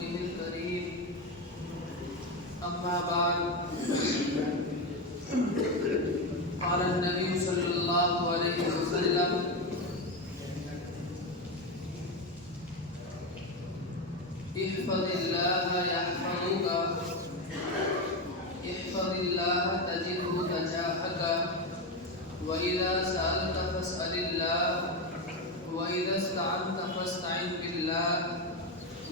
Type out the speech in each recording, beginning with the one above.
رسوله الكريم أما بعد قال النبي صلى الله عليه وسلم احفظ الله يحفظك احفظ الله تجده تجاهك وإذا سألت فاسأل الله وإذا استعنت فاستعن بالله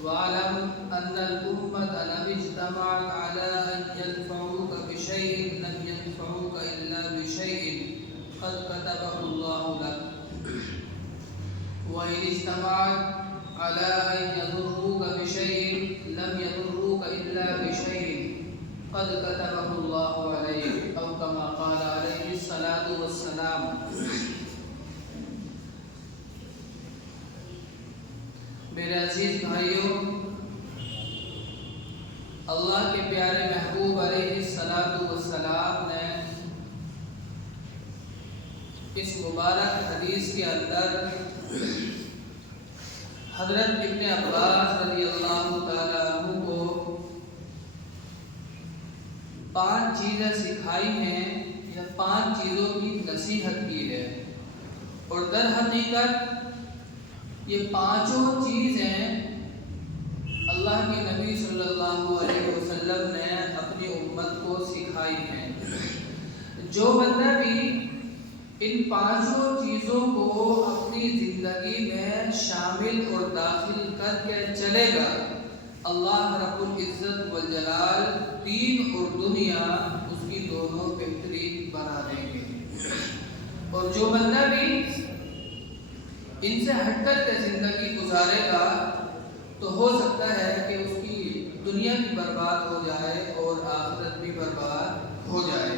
واعلم أن الأمة لو اجتمعت على أن ينفعوك بشيء لم ينفعوك إلا بشيء قد كتبه الله لك وإن اجتمعت على أن يضروك بشيء لم يضروك إلا بشيء قد كتبه الله عليك أو كما قال عليه الصلاة والسلام۔ میرے عزیز بھائیوں، اللہ کے پیارے محبوب علیہ الصلاۃ والسلام نے اس مبارک حدیث کے اندر حضرت ابن عباس رضی اللہ تعالیٰ عنہ کو 5 چیزیں سکھائی ہیں یا 5 چیزوں کی نصیحت کی ہے، اور در حقیقت یہ 5 چیزیں اللہ کے نبی صلی اللہ علیہ وسلم نے اپنی امت کو سکھائی ہیں۔ جو بندہ بھی ان 5 چیزوں کو اپنی زندگی میں شامل اور داخل کر کے چلے گا، اللہ رب العزت والجلال دین اور دنیا اس کی دونوں بہترین بنا دیں گے۔ اور جو بندہ بھی ان سے ہٹ کر کے زندگی گزارے گا تو ہو سکتا ہے کہ اس کی دنیا بھی برباد ہو جائے اور آخرت بھی برباد ہو جائے۔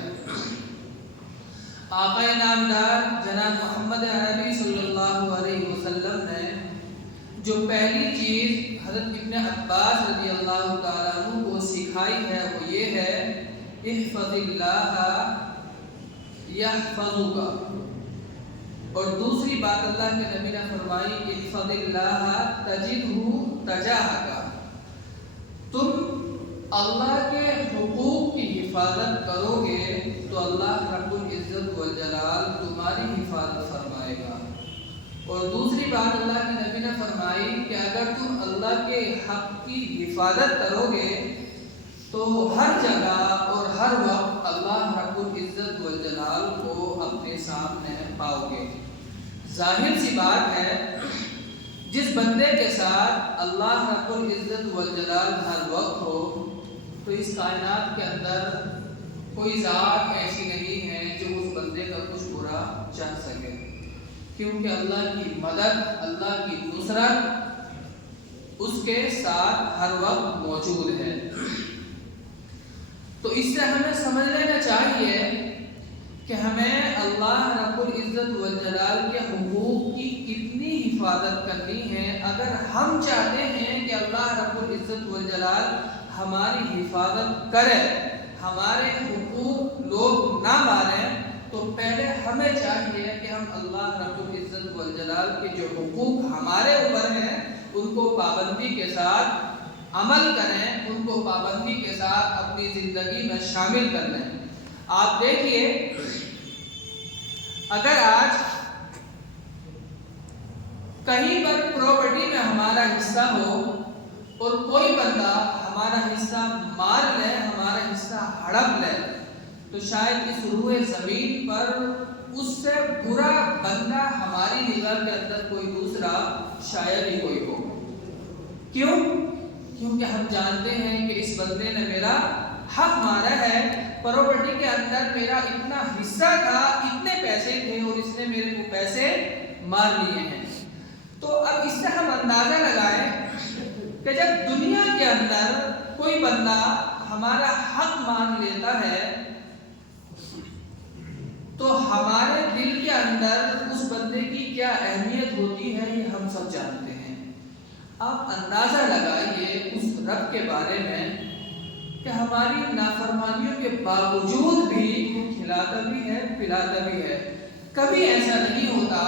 آقا نامدار جناب محمد عربی صلی اللہ علیہ وسلم نے جو پہلی چیز حضرت ابن عباس رضی اللہ تعالیٰ عنہ کو سکھائی ہے وہ یہ ہے احفظ اللہ یحفظک، اور دوسری بات اللہ کے نبی نے فرمائی احفظ اللہ تجدہ تجاہک، تم اللہ کے حقوق کی حفاظت کرو گے تو اللہ رب العزت والجلال تمہاری حفاظت فرمائے گا۔ اور دوسری بات اللہ کے نبی نے فرمائی کہ اگر تم اللہ کے حق کی حفاظت کرو گے تو ہر جگہ اور ہر وقت اللہ رب العزت والجلال کو اپنے سامنے پاؤ گے۔ ظاہر سی بات ہے جس بندے کے ساتھ اللہ رب العزت والجلال ہر وقت ہو تو اس کائنات کے اندر کوئی ذات ایسی نہیں ہے جو اس بندے کا کچھ برا چاہ سکے، کیونکہ اللہ کی مدد، اللہ کی نصرت اس کے ساتھ ہر وقت موجود ہے۔ تو اس سے ہمیں سمجھ لینا چاہیے کہ ہمیں اللہ رب العزت والجلال کے حقوق کی کتنی حفاظت کرنی ہے۔ اگر ہم چاہتے ہیں کہ اللہ رب العزت والجلال ہماری حفاظت کرے، ہمارے حقوق لوگ نہ ماریں، تو پہلے ہمیں چاہیے کہ ہم اللہ رب العزت والجلال کے جو حقوق ہمارے اوپر ہیں ان کو پابندی کے ساتھ عمل کریں، ان کو پابندی کے ساتھ اپنی زندگی میں شامل کر لیں۔ آپ دیکھیے، اگر آج کہیں پر پراپرٹی میں ہمارا حصہ ہو اور کوئی بندہ ہمارا حصہ مار لے، ہمارا حصہ ہڑپ لے، تو شاید اس روئے زمین پر اس سے برا بندہ ہماری نگاہ کے اندر کوئی دوسرا شاید ہی کوئی ہو۔ کیوں؟ کیونکہ ہم جانتے ہیں کہ اس بندے نے میرا حق مارا ہے، پراپرٹی کے اندر میرا اتنا حصہ تھا، اتنے پیسے تھے اور اس نے میرے کو پیسے مار لیے ہیں۔ تو اب اس سے ہم اندازہ لگائیں کہ جب دنیا کے اندر کوئی بندہ ہمارا حق مان لیتا ہے تو ہمارے دل کے اندر اس بندے کی کیا اہمیت ہوتی ہے یہ ہم سب جانتے ہیں۔ آپ اندازہ لگائیے اس رب کے بارے میں کہ ہماری نافرمانیوں کے باوجود بھی وہ کھلاتا بھی ہے، پلاتا بھی ہے۔ کبھی ایسا نہیں ہوتا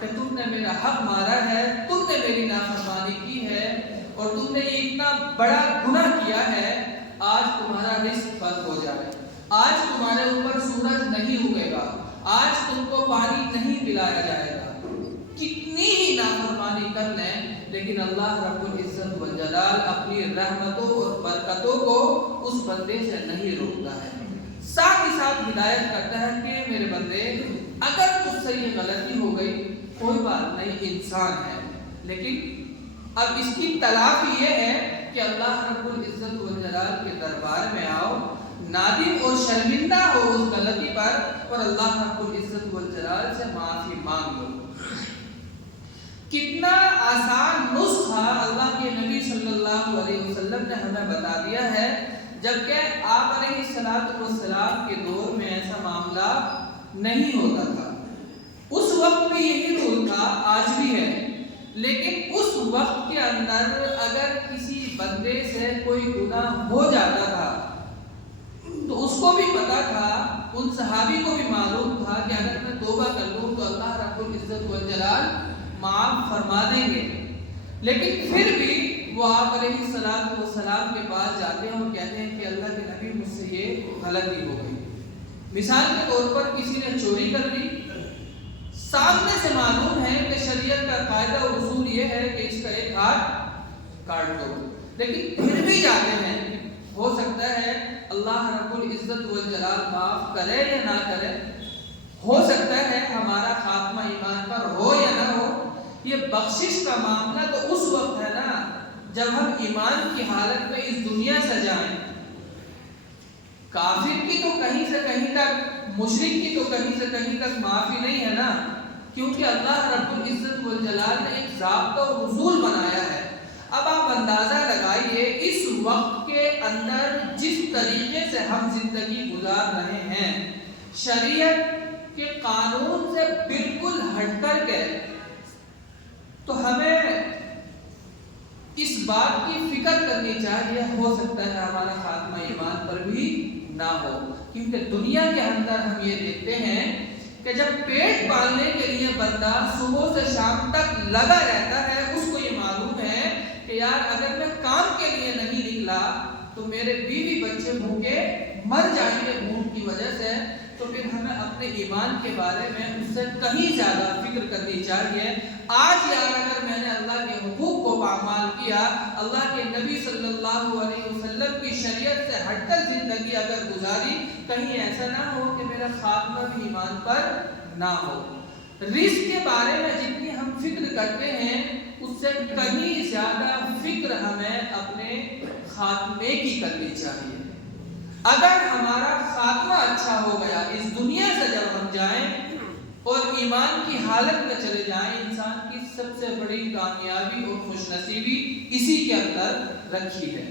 کہ تم نے میرا حق مارا ہے، تم نے میری نافرمانی کی ہے اور تم نے یہ اتنا بڑا گناہ کیا ہے، آج تمہارا رزق بند ہو جائے، آج تمہارے اوپر سورج نہیں اگے گا، آج تم کو پانی نہیں پلایا جائے گا۔ کتنی ہی نافرمانی کر لیں لیکن اللہ رب العزت والجلال اپنی رحمتوں اور برکتوں کو اس بندے سے نہیں روکتا ہے، ساتھ ہی ساتھ ہدایت کرتا ہے کہ میرے بندے اگر تجھ سے یہ غلطی ہو گئی کوئی بات نہیں، انسان ہے، لیکن اب اس کی تلافی یہ ہے کہ اللہ رب العزت والجلال کے دربار میں آؤ، نادم اور شرمندہ ہو اس غلطی پر، اور اللہ رب العزت والجلال سے معافی مانگ لو۔ کتنا آسان نسخہ اللہ کے نبی صلی اللہ علیہ وسلم نے ہمیں بتا دیا ہے، جبکہ آپ علیہ السلام کے دور میں ایسا معاملہ نہیں ہوتا تھا۔ اس وقت بھی یہی رول تھا، آج بھی ہے، لیکن اس وقت کے اندر اگر کسی بندے سے کوئی گناہ ہو جاتا تھا تو اس کو بھی پتا تھا، ان صحابی کو بھی معلوم تھا کہ اگر میں توبہ کر لوں تو اللہ رب العزت والجلال معاف فرما دیں گے، لیکن پھر بھی وہ آپ علیہ السلام کے پاس جاتے ہیں اور کہتے ہیں کہ اللہ کے نبی مجھ سے یہ غلطی ہو گئی۔ مثال کے طور پر کسی نے چوری کر لی، سامنے سے معلوم ہے کہ شریعت کا قاعدہ اور اصول یہ ہے کہ اس کا ایک ہاتھ کاٹ دو، لیکن پھر بھی جاتے ہیں۔ ہو سکتا ہے اللہ رب العزت والجلال معاف کرے یا نہ کرے، ہو سکتا ہے ہمارا خاتمہ ایمان پر ہو یا نہ ہو، یہ بخشش کا معاملہ تو اس وقت ہے نا جب ہم ایمان کی حالت میں اس دنیا سے جائیں۔ کافر کی تو کہیں سے کہیں تک، مشرک کی تو کہیں سے کہیں تک معافی نہیں ہے نا، کیونکہ اللہ رب العزت والجلال نے ایک ضابطہ اور اصول بنایا ہے۔ اب آپ اندازہ لگائیے اس وقت کے اندر جس طریقے سے ہم زندگی گزار رہے ہیں، شریعت کے قانون سے بالکل ہٹ کر کے، تو ہمیں اس بات کی فکر کرنی چاہیے، ہو سکتا ہے ہمارا خاتمہ ایمان پر بھی نہ ہو، کیونکہ دنیا کے اندر ہم یہ دیکھتے ہیں کہ جب پیٹ پالنے کے لیے بندہ صبح سے شام تک لگا رہتا ہے، اس کو یہ معلوم ہے کہ یار اگر میں کام کے لیے نہیں نکلا تو میرے بیوی بچے بھوکے مر جائیں گے بھوک کی وجہ سے، تو پھر ہمیں اپنے ایمان کے بارے میں اس سے کہیں زیادہ فکر کرنی چاہیے۔ آج یار اگر میں نے اللہ کے حقوق کو پامال کیا، اللہ کے نبی صلی اللہ علیہ وسلم کی شریعت سے ہٹ کر زندگی اگر گزاری، کہیں ایسا نہ ہو کہ میرا خاتمہ بھی ایمان پر نہ ہو۔ رزق کے بارے میں جتنی ہم فکر کرتے ہیں اس سے کہیں زیادہ فکر ہمیں اپنے خاتمے کی کرنی چاہیے۔ اگر ہمارا خاتمہ اچھا ہو گیا، اس دنیا سے جب ہم جائیں اور ایمان کی حالت میں چلے جائیں، انسان کی سب سے بڑی کامیابی اور خوش نصیبی اسی کے اندر رکھی ہے۔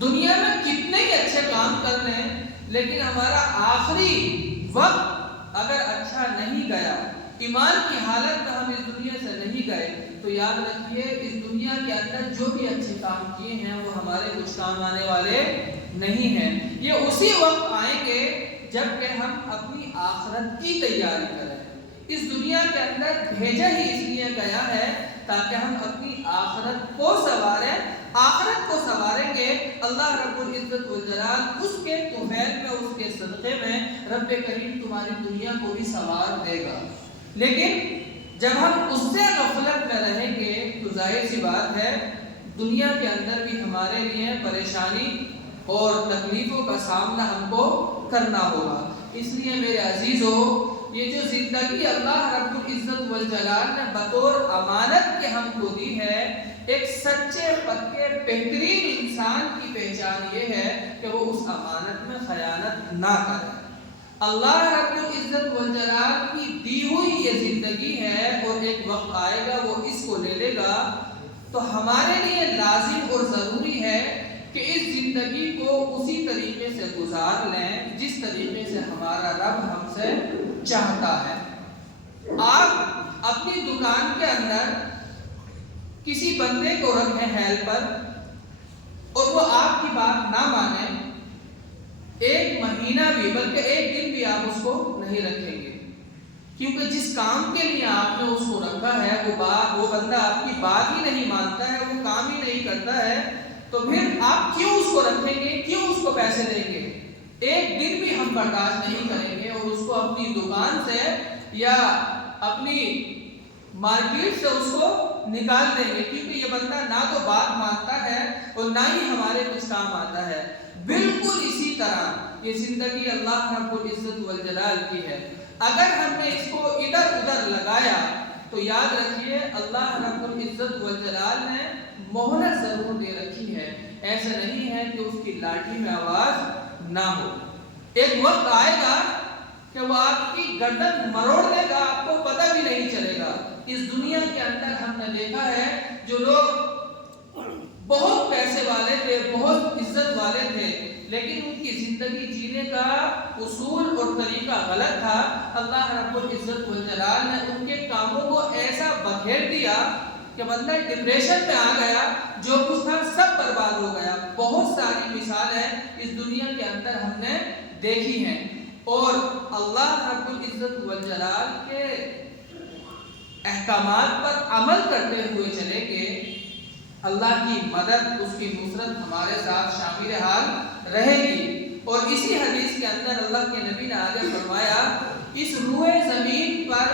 دنیا میں کتنے ہی اچھے کام کر لیں، لیکن ہمارا آخری وقت اگر اچھا نہیں گیا، ایمان کی حالت میں ہم اس دنیا سے نہیں گئے، تو یاد رکھیے اس دنیا کے اندر جو بھی اچھے کام کیے ہیں وہ ہمارے کچھ کام آنے والے نہیں ہیں۔ یہ اسی وقت آئیں گے جب کہ ہم اپنی آخرت کی تیاری کریں۔ اس دنیا کے اندر بھیجا ہی اس لیے گیا ہے تاکہ ہم اپنی آخرت کو سنواریں۔ آخرت کو سنواریں گے، اللہ رب العزت والجلال اس کے توفیق میں، اس کے صدقے میں رب کریم تمہاری دنیا کو بھی سنوار دے گا۔ لیکن جب ہم اس سے غفلت میں رہیں گے تو ظاہر سی بات ہے دنیا کے اندر بھی ہمارے لیے پریشانی اور تکلیفوں کا سامنا ہم کو کرنا ہوگا۔ اس لیے میرے عزیزو، یہ جو زندگی اللہ رب العزت والجلال نے بطور امانت کے ہم کو دی ہے، ایک سچے پکے بہترین انسان کی پہچان یہ ہے کہ وہ اس امانت میں خیانت نہ کرے۔ اللہ رب العزت والجلال کی دی ہوئی یہ زندگی ہے اور ایک وقت آئے گا وہ اس کو لے لے گا، تو ہمارے لیے لازم اور ضروری ہے کہ اس زندگی کو اسی طریقے سے گزار لیں جس طریقے سے ہمارا رب ہم سے چاہتا ہے۔ آپ اپنی دکان کے اندر کسی بندے کو رکھیں ہیل پر اور وہ آپ کی بات نہ مانے، ایک مہینہ بھی بلکہ ایک دن بھی آپ اس کو نہیں رکھیں گے، کیونکہ جس کام کے لیے آپ نے اس کو رکھا ہے وہ بندہ آپ کی بات ہی نہیں مانتا ہے، وہ کام ہی نہیں کرتا ہے، تو پھر آپ کیوں اس کو رکھیں گے، کیوں اس کو پیسے دیں گے؟ ایک دن بھی ہم برداشت نہیں کریں گے اور اس کو اپنی دکان سے یا اپنی مارکیٹ سے اس کو نکال دیں گے، کیونکہ یہ بندہ نہ تو بات مانتا ہے اور نہ ہی ہمارے کچھ کام آتا ہے۔ بالکل اسی طرح یہ زندگی اللہ رب العزت والجلال کی ہے، اگر ہم نے اس کو ادھر ادھر لگایا تو یاد رکھیے اللہ رب العزت والجلال نے مہلت ضرور دے رکھی ہے، ایسا نہیں ہے کہ اس کی لاٹھی میں آواز نہ ہو۔ ایک وقت آئے گا کہ وہ آپ کی گردن مروڑ دے گا، آپ کو پتہ بھی نہیں چلے گا۔ اس دنیا کے اندر ہم نے دیکھا ہے جو لوگ بہت پیسے والے تھے، بہت عزت والے تھے، لیکن ان کی زندگی جینے کا اصول اور طریقہ غلط تھا، اللہ رب العزت والجلال نے ان کے کاموں کو ایسا بکھیر دیا کہ بندہ ڈپریشن میں آ گیا، جو کچھ تھا سب برباد ہو گیا۔ بہت ساری مثالیں اس دنیا کے اندر ہم نے دیکھی ہیں، اور اللہ رب العزت والجلال کے احکامات پر عمل کرتے ہوئے چلے کہ اللہ کی مدد، اس کی نصرت ہمارے ساتھ شامل حال رہے گی۔ اور اسی حدیث کے اندر اللہ کے نبی نے آگے فرمایا، اس روئے زمین پر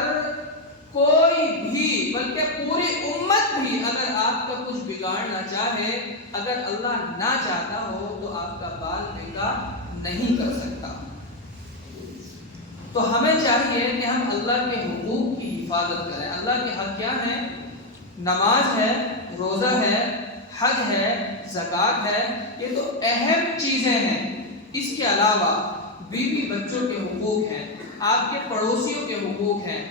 کوئی بھی بلکہ پوری امت بھی اگر آپ کا کچھ بگاڑنا چاہے، اگر اللہ نہ چاہتا ہو تو آپ کا بال بیکا نہیں کر سکتا۔ تو ہمیں چاہیے کہ ہم اللہ کے حقوق کی حفاظت کریں۔ اللہ کے حق کیا ہیں؟ نماز ہے، روزہ ہے، حج ہے، زکوٰۃ ہے، یہ تو اہم چیزیں ہیں۔ اس کے علاوہ بیوی بچوں کے حقوق ہیں، آپ کے پڑوسیوں کے حقوق ہیں،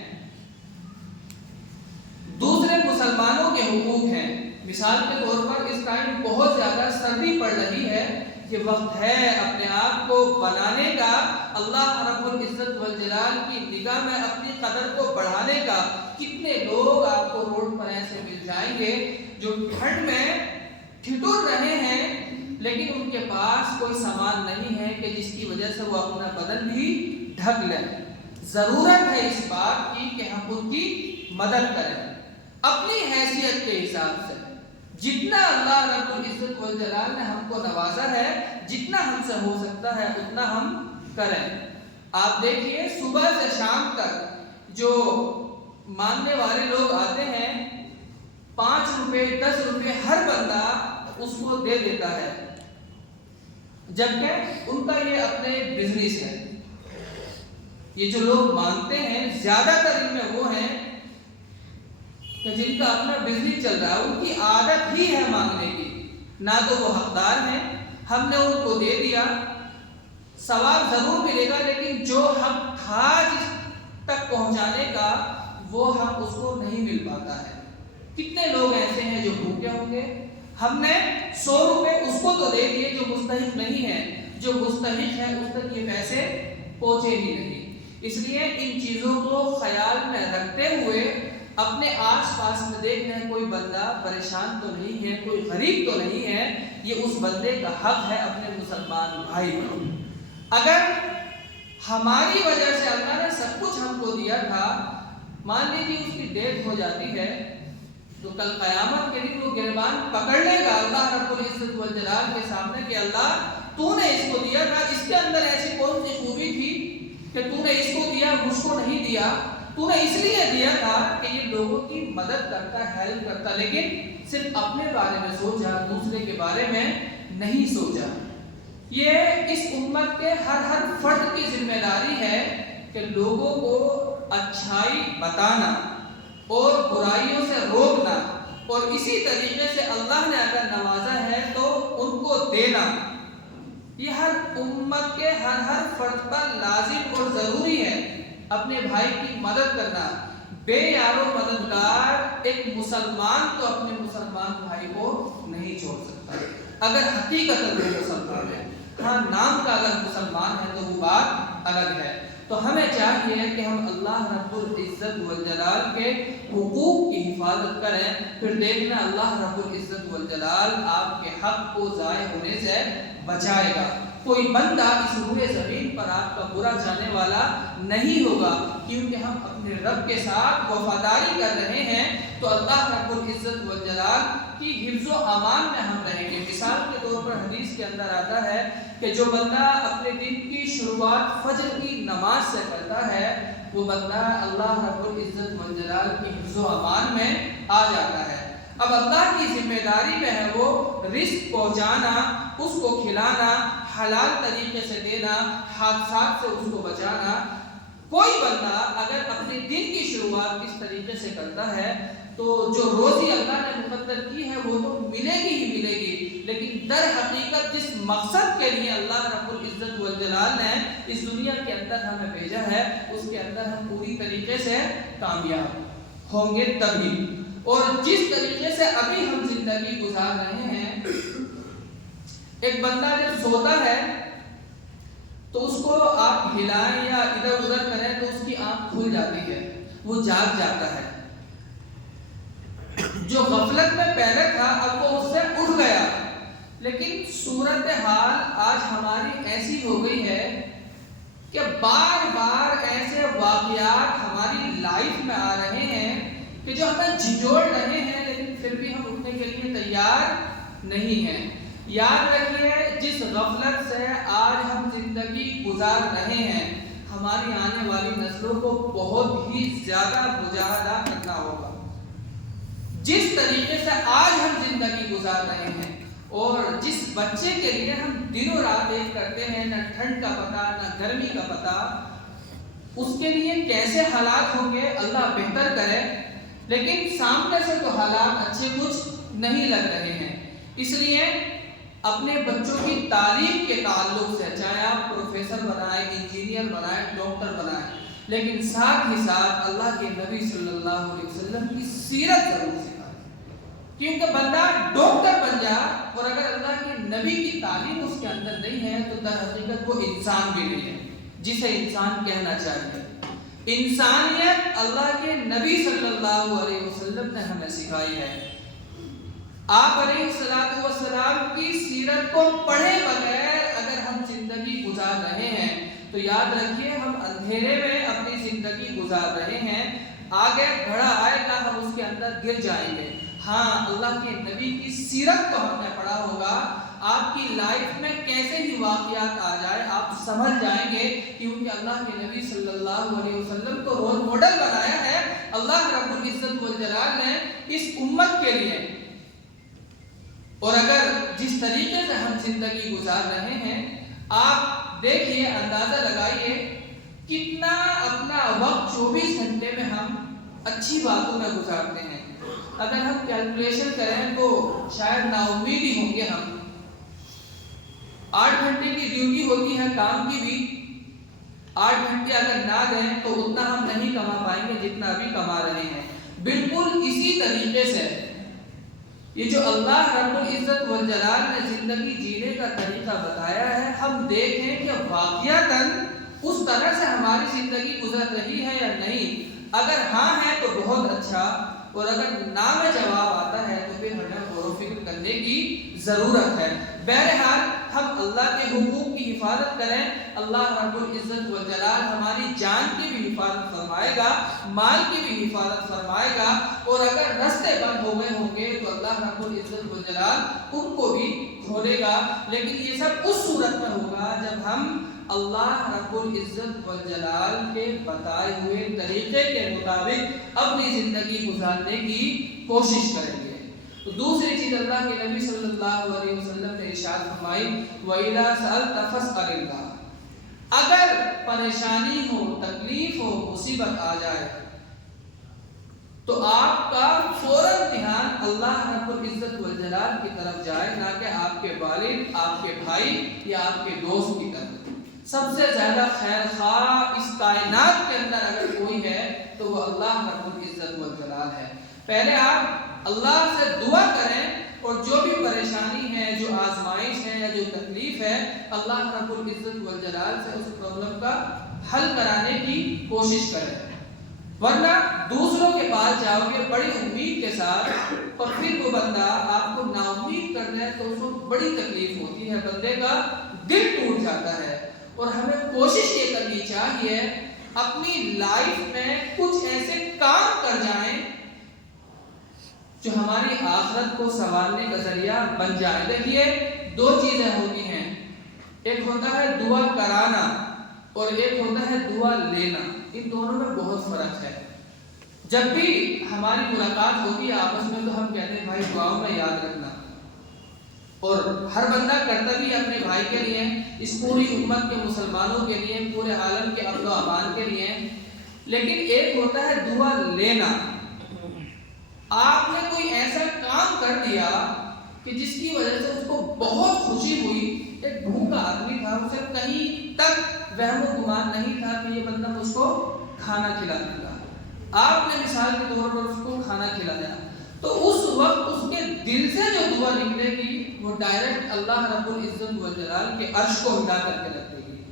دوسرے مسلمانوں کے حقوق ہیں۔ مثال کے طور پر اس ٹائم بہت زیادہ سردی پڑ رہی ہے، یہ وقت ہے اپنے آپ کو بنانے کا، اللہ رب العزت والجلال کی نگاہ میں اپنی قدر کو بڑھانے کا۔ کتنے لوگ آپ کو روڈ پر ایسے مل جائیں گے جو ٹھنڈ میں ٹھٹر رہے ہیں، لیکن ان کے پاس کوئی سامان نہیں ہے کہ جس کی وجہ سے وہ اپنا بدن بھی ڈھک لیں۔ ضرورت ہے اس بات کی کہ ہم ان کی مدد کریں اپنی حیثیت کے حساب سے۔ جتنا اللہ رب العزت والجلال نے ہم کو نوازا ہے، جتنا ہم سے ہو سکتا ہے اتنا ہم کریں۔ آپ دیکھیے صبح سے شام تک جو مانگنے والے لوگ آتے ہیں، 5 روپے 10 روپے ہر بندہ اس کو دے دیتا ہے، جبکہ ان کا یہ اپنے بزنس ہے۔ یہ جو لوگ مانگتے ہیں زیادہ تر ان میں وہ ہیں کہ جن کا اپنا بزنس چل رہا ہے، ان کی عادت ہی ہے مانگنے کی، نہ تو وہ حقدار ہیں۔ ہم نے ان کو دے دیا، ثواب ضرور ملے گا، لیکن جو حق تھا جس تک پہنچانے کا وہ حق اس کو نہیں مل پاتا ہے۔ کتنے لوگ ایسے ہیں جو بھوکے ہوں گے، ہم نے 100 روپے اس کو تو دے دیے جو مستحق نہیں ہے، جو مستحق ہے اس تک یہ پیسے پہنچے ہی نہیں۔ اس لیے ان چیزوں کو خیال میں رکھتے ہوئے اپنے آس پاس میں دیکھنا ہے کوئی بندہ پریشان تو نہیں ہے، کوئی غریب تو نہیں ہے، یہ اس بندے کا حق ہے اپنے مسلمان بھائی کو۔ اگر ہماری وجہ سے اللہ نے سب کچھ ہم کو دیا تھا، مان لیجیے اس کی ڈیتھ ہو جاتی ہے، تو کل قیامت کے دن وہ گریبان پکڑ لے گا اللہ رب العزت والجلال کے سامنے کہ اللہ تو نے اس کو دیا تھا، اس کے اندر ایسی کون سی خوبی تھی کہ تو نے اس کو دیا مجھ کو نہیں دیا؟ تو نے اس لیے دیا تھا کہ یہ لوگوں کی مدد کرتا، ہیلپ کرتا، لیکن صرف اپنے بارے میں سوچا، دوسرے کے بارے میں نہیں سوچا۔ یہ اس امت کے ہر فرد کی ذمہ داری ہے کہ لوگوں کو اچھائی بتانا اور برائیوں سے روکنا، اور اسی طریقے سے اللہ نے اگر نوازا ہے تو ان کو دینا۔ یہ ہر امت کے ہر فرد پر لازم اور ضروری ہے اپنے بھائی کی مدد کرنا۔ بے یار و مددگار ایک مسلمان تو اپنے مسلمان بھائی کو نہیں چھوڑ سکتا اگر حقیقت میں مسلمان ہے۔ ہاں نام کا اگر مسلمان ہے تو وہ بات الگ ہے۔ تو ہمیں چاہیے کہ ہم اللہ رب العزت والجلال کے حقوق کی حفاظت کریں، پھر دیکھنا اللہ رب العزت والجلال آپ کے حق کو ضائع ہونے سے بچائے گا۔ کوئی بندہ اس روئے زمین پر آپ کا برا جانے والا نہیں ہوگا، کیونکہ ہم اپنے رب کے ساتھ وفاداری کر رہے ہیں تو اللہ رب العزت والجلال کی حفظ و امان میں ہم رہیں گے۔ مثال کے طور پر حدیث کے اندر آتا ہے کہ جو بندہ اپنے دن کی شروعات فجر کی نماز سے کرتا ہے وہ بندہ اللہ رب العزت والجلال کی حفظ و امان میں آ جاتا ہے۔ اب اللہ کی ذمہ داری میں ہے وہ رزق پہنچانا، اس کو کھلانا، حلال طریقے سے دینا، حادثات سے اس کو بچانا۔ کوئی بندہ اگر اپنے دن کی شروعات اس طریقے سے کرتا ہے تو جو روزی اللہ نے مقدر کی ہے وہ تو ملے گی ہی ملے گی، لیکن در حقیقت جس مقصد کے لیے اللہ رب العزت والجلال نے اس دنیا کے اندر ہمیں بھیجا ہے اس کے اندر ہم پوری طریقے سے کامیاب ہوں گے تبھی۔ اور جس طریقے سے ابھی ہم زندگی گزار رہے ہیں، ایک بندہ جب سوتا ہے تو اس کو آپ ہلائیں یا ادھر ادھر کریں تو اس کی آنکھ کھل جاتی ہے، وہ جاگ جاتا ہے۔ جو غفلت میں پہلے تھا اب وہ اس سے اٹھ گیا، لیکن صورتحال آج ہماری ایسی ہو گئی ہے کہ بار بار ایسے واقعات ہماری لائف میں آ رہے ہیں کہ جو ہمیں جھنجھوڑ رہے ہیں، لیکن پھر بھی ہم اٹھنے کے لیے تیار نہیں ہیں۔ یاد رکھیے جس غفلت سے آج ہم زندگی گزار رہے ہیں ہماری آنے والی نسلوں کو بہت ہی زیادہ مجاہدہ کرنا ہوگا۔ جس طریقے سے آج ہم زندگی گزار رہے ہیں اور جس بچے کے لیے ہم دنوں رات ایک کرتے ہیں، نہ ٹھنڈ کا پتہ نہ گرمی کا پتہ، اس کے لیے کیسے حالات ہوں گے اللہ بہتر کرے، لیکن سامنے سے تو حالات اچھے کچھ نہیں لگ رہے ہیں۔ اس لیے اپنے بچوں کی تعلیم کے تعلق سے چاہے آپ پروفیسر بنائیں، انجینئر بنائیں، ڈاکٹر بنائیں، لیکن ساتھ ہی ساتھ اللہ کے نبی صلی اللہ علیہ وسلم کی سیرت ضرور سکھائیں، کیونکہ بندہ ڈاکٹر بن جائے اور اگر اللہ کے نبی کی تعلیم اس کے اندر نہیں ہے تو در حقیقت وہ انسان بھی نہیں ہے جسے انسان کہنا چاہیے۔ انسانیت اللہ کے نبی صلی اللہ علیہ وسلم نے ہمیں سکھائی ہے۔ آپ علیہ السلام کی سیرت کو پڑھے بغیر اگر ہم زندگی گزار رہے ہیں تو یاد رکھیے ہم اندھیرے میں اپنی زندگی گزار رہے ہیں، آگے گھڑا آئے گا ہم اس کے اندر گر جائیں گے۔ ہاں اللہ کے نبی کی سیرت تو ہم نے پڑھا ہوگا، آپ کی لائف میں کیسے ہی واقعات آ جائے آپ سمجھ جائیں گے، کیونکہ اللہ کے نبی صلی اللہ علیہ وسلم کو رول ماڈل بنایا ہے اللہ رب العزت والجلال نے اس امت کے لیے۔ اور اگر جس طریقے سے ہم زندگی گزار رہے ہیں آپ دیکھیے، اندازہ لگائیے کتنا اپنا وقت 24 گھنٹے میں ہم اچھی باتوں میں گزارتے ہیں۔ اگر ہم کیلکولیشن کریں تو شاید نا امید ہی ہوں گے ہم۔ 8 گھنٹے کی ڈیوٹی ہوتی ہے کام کی بھی، 8 گھنٹے اگر نہ دیں تو اتنا ہم نہیں کما پائیں گے جتنا ابھی کما رہے ہیں۔ بالکل اسی طریقے سے یہ جو اللہ رب العزت والجلال نے زندگی جینے کا طریقہ بتایا ہے، ہم دیکھیں کہ واقعتاً اس طرح سے ہماری زندگی گزر رہی ہے یا نہیں۔ اگر ہاں ہے تو بہت اچھا، اور اگر نہ میں جواب آتا ہے تو پھر ہمیں غور و فکر کرنے کی ضرورت ہے۔ بہرحال ہم اللہ کے حقوق کی حفاظت کریں، اللہ رب العزت والجلال ہماری جان کی بھی حفاظت فرمائے گا، مال کی بھی حفاظت فرمائے گا، اور اگر رستے بند ہو گئے ہوں گے تو اللہ رب العزت والجلال ان کو بھی کھولے گا۔ لیکن یہ سب اس صورت میں ہوگا جب ہم اللہ رب العزت والجلال کے بتائے ہوئے طریقے کے مطابق اپنی زندگی گزارنے کی کوشش کریں گے۔ تو دوسری چیز اللہ کے نبی صلی اللہ علیہ وسلم نے ارشاد فرمائی وَإِذَا سَأَلْتَ فَاسْأَلِ اللَّهَ، اگر پریشانی ہو، تکلیف ہو، مصیبت آ جائے تو آپ کا فوراً دھیان اللہ رب العزت والجلال کی طرف جائے، نہ کہ آپ کے والد، آپ کے بھائی یا آپ کے دوست کی طرف۔ سب سے زیادہ خیر خواہ اس کائنات کے اندر اگر کوئی ہے تو وہ اللہ رب العزت والجلال ہے۔ پہلے آپ اللہ سے دعا کریں اور جو بھی پریشانی ہے، جو آزمائش ہے یا جو تکلیف ہے، اللہ رب العزت والجلال سے اس پرابلم کا حل کرانے کی کوشش کریں۔ ورنہ دوسروں کے پاس جاؤ گے بڑی امید کے ساتھ اور پھر وہ بندہ آپ کو نا امید کر رہا ہے تو اس کو بڑی تکلیف ہوتی ہے، بندے کا دل ٹوٹ جاتا ہے۔ اور ہمیں کوشش یہ کرنی چاہیے اپنی لائف میں کچھ ایسے کام کر جائیں جو ہماری آخرت کو سنوارنے کا ذریعہ بن جائے۔ دیکھیے دو چیزیں ہوتی ہیں، ایک ہوتا ہے دعا کرانا اور ایک ہوتا ہے دعا لینا، ان دونوں میں بہت فرق ہے۔ جب بھی ہماری ملاقات ہوتی ہے آپس میں تو ہم کہتے ہیں بھائی دعاؤں میں یاد رکھنا، اور ہر بندہ کرتا بھی اپنے بھائی کے لیے، اس پوری امت کے مسلمانوں کے لیے، پورے عالم کے امن و امان کے لیے۔ لیکن ایک ہوتا ہے دعا لینا، آپ نے کوئی ایسا کام کر دیا کہ جس کی وجہ سے اس کو بہت خوشی ہوئی، ایک بھوکا آدمی تھا، اسے کہیں تک وہم و گمان نہیں تھا کہ یہ بندہ مجھ کو کھانا کھلا دے گا، آپ نے مثال کے طور پر اس کو کھانا کھلایا، تو اس وقت اس کے دل سے جو دعا نکلے گی وہ ڈائریکٹ اللہ رب العزت والجلال کے عرش کو ہلا کر کے رکھ دے گی،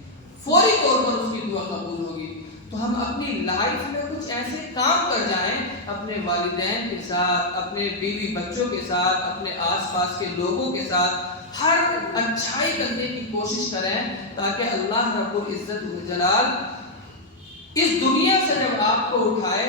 فوری طور پر اس کی دعا قبول ہوگی۔ تو ہم اپنی لائف میں کچھ ایسے کام کر جائیں اپنے والدین کے ساتھ، اپنے بیوی بچوں کے ساتھ، اپنے آس پاس کے لوگوں کے ساتھ ہر اچھائی کرنے کی کوشش کریں، تاکہ اللہ رب العزت والجلال اس دنیا سے جب آپ کو اٹھائے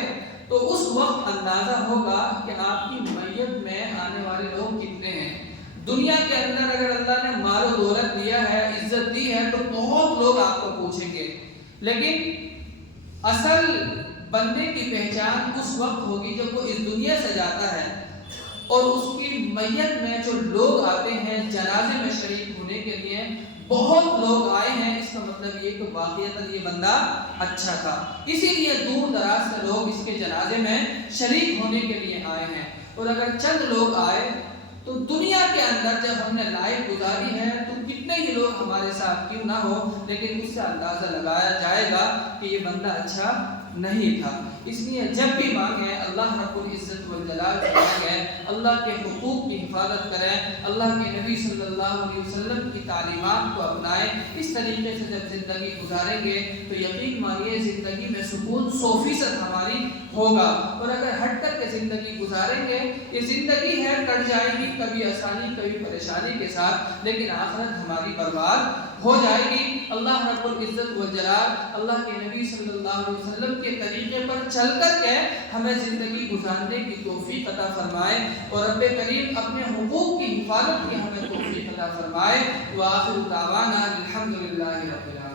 تو اس وقت اندازہ ہوگا کہ آپ کی میت میں آنے والے لوگ کتنے ہیں۔ دنیا کے اندر اگر اللہ نے مال و دولت دیا ہے، عزت دی ہے، تو بہت لوگ آپ کو پوچھیں گے، لیکن اصل بندے کی پہچان اس وقت ہوگی جب وہ اس دنیا سے جاتا ہے اور اس کی میت میں جو لوگ آتے ہیں جنازے میں شریک ہونے کے لیے، بہت لوگ آئے ہیں، اس کا مطلب یہ کہ واقعتاً یہ بندہ اچھا تھا، اسی لیے دور دراز سے لوگ اس کے جنازے میں شریک ہونے کے لیے آئے ہیں۔ اور اگر چند لوگ آئے تو دنیا کے اندر جب ہم نے لائف گزاری ہے تو کتنے ہی لوگ ہمارے ساتھ کیوں نہ ہو، لیکن اس سے اندازہ لگایا جائے گا کہ یہ بندہ اچھا نہیں تھا۔ اس لیے جب بھی مانگیں اللہ رب العزت والجلال سے مانگیں، اللہ کے حقوق کی حفاظت کریں، اللہ کے نبی صلی اللہ علیہ وسلم کی تعلیمات کو اپنائیں۔ اس طریقے سے جب زندگی گزاریں گے تو یقین مانیے زندگی میں سکون 100% ہماری ہوگا۔ اور اگر ہٹ کر کے زندگی گزاریں گے، یہ زندگی ہے کٹ جائے گی، کبھی آسانی کبھی پریشانی کے ساتھ، لیکن آخرت ہماری برباد ہو جائے گی۔ اللہ رب العزت والجلال اللہ کے نبی صلی اللہ علیہ وسلم کے طریقے پر چل کر کے ہمیں زندگی گزارنے کی توفیق عطا فرمائے، اور رب کریم اپنے حقوق کی حفاظت کی ہمیں توفیق عطا فرمائے۔ وآخر دعوانا الحمدللہ رب العالمین۔